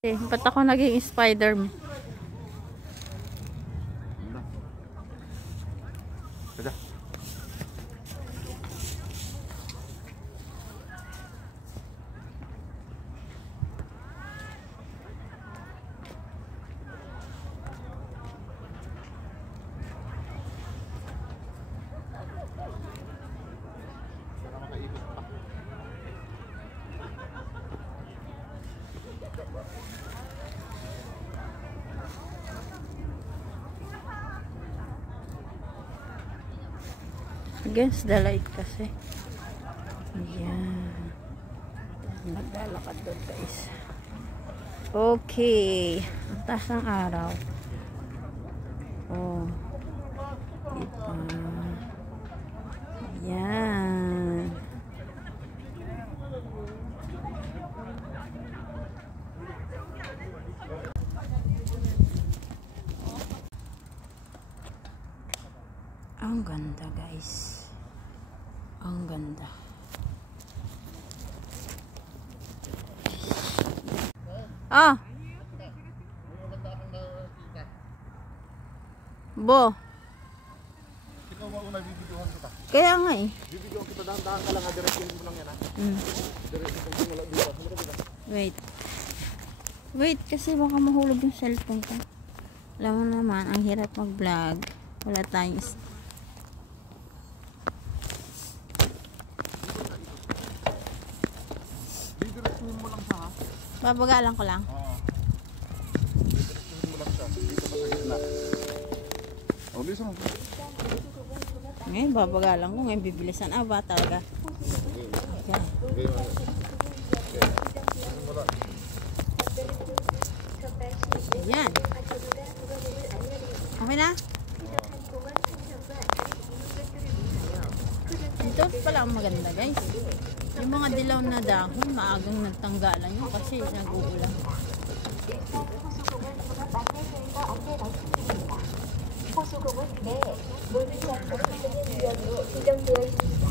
Ba't ako naging Spider-Man? Ada. Against the light kasi. Ayan. Naglalakad doon guys. Okay. Ang taas ng araw. Oh. Diba? Ayan. Ang ganda guys. Ang ganda. Ah. Bo. Ikaw mo una bibidyohan kita. Kaya nga eh. Bibidyohan kita dahan-dahan ka lang, diretso mo lang yan ha. Diretso mo lang dito. Wait. Wait kasi baka mahulog yung cellphone ko. Alam mo naman, ang hirap mag-vlog. Wala tayong Diretso mo lang siya ha. babagalan ko lang. Oo. Diretso mo lang siya. Dito pa sa gitna. O, bisa mo. Ngayon, babagalan ko. Ngayon, bibilisan. Ah, ba talaga? Okay. Ayan. Okay na? Ito pala ang maganda guys. Yung mga dilaw na dahon, maagang nagtanggalan yun kasi nag-uulan. 호수공은 내 모든 장소는 위험으로 지정되어 있습니다.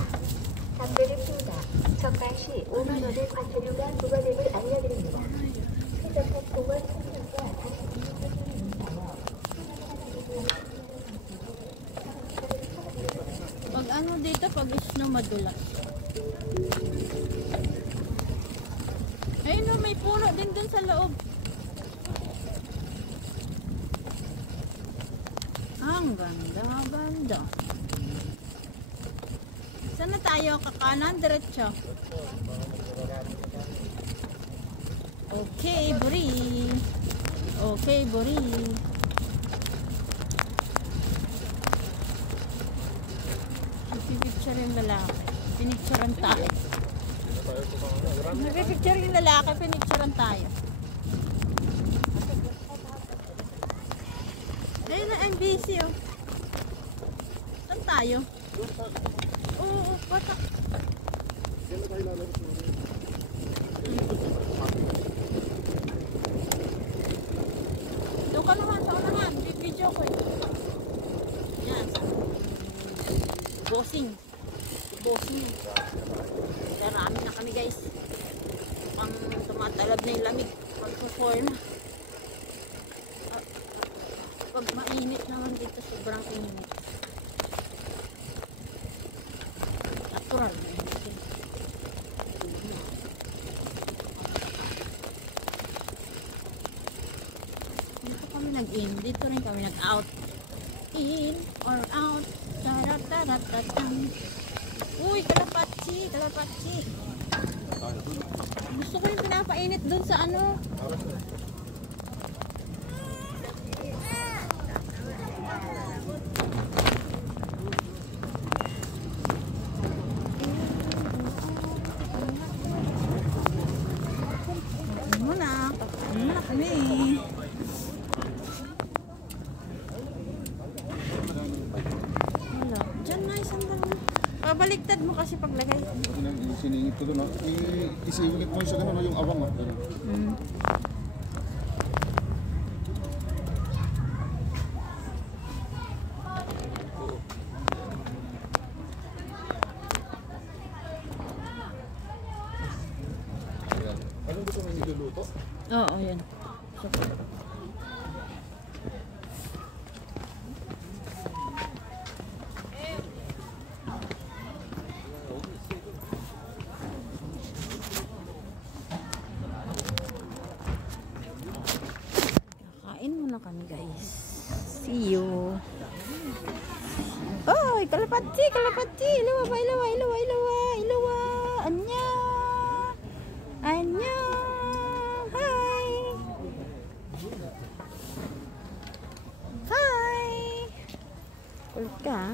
담배를 피우다 적발시 5만 원의 과태료가 부과됨을 알려드립니다. 쾌적한 공원 환경과 다시 Pag ano dito, pag snow madulas. Ayun o, may puno din dun sa loob. Ang ganda, ganda. Saan na tayo? Kakanan, diretso. Okay, Buri. Okay, Buri. Pipicture yung lalaki. Pinicturean tayo. Nagpipicture yung lalaki, pinicturean tayo. Ayun na, I'm busy oh. Saan tayo? Oo, patak. Doon ka naman, sa unahan. Video ko eh. Yan. Bossing. Bossing. Marami na kami guys. Pang tumatalab na yung lamig. Pag-4 na. Pag mainit naman dito, sobrang init. Natural. Dito kami nag-in. Dito rin kami nag-out. In or out. Tarat-tarat-tatam. Uy, kalapatsi. Kalapatsi. Gusto ko yung pinapainit dun sa ano. Muna kami. Wala. Diyan na isang dami. Pabaliktad mo kasi paglagay. Siningit ko doon ha. Isiulit mo siya gano'n yung awang ha. Ano gusto mo niluluto? Oo, yan. supsop. Kain muna kami guys. See you. Oy, kalapati, kalapati. Ilawa ba, ilawa, ilawa, ilawa, ilawa. Anya. Anya. Hi. Hi. Kulit ka, ha?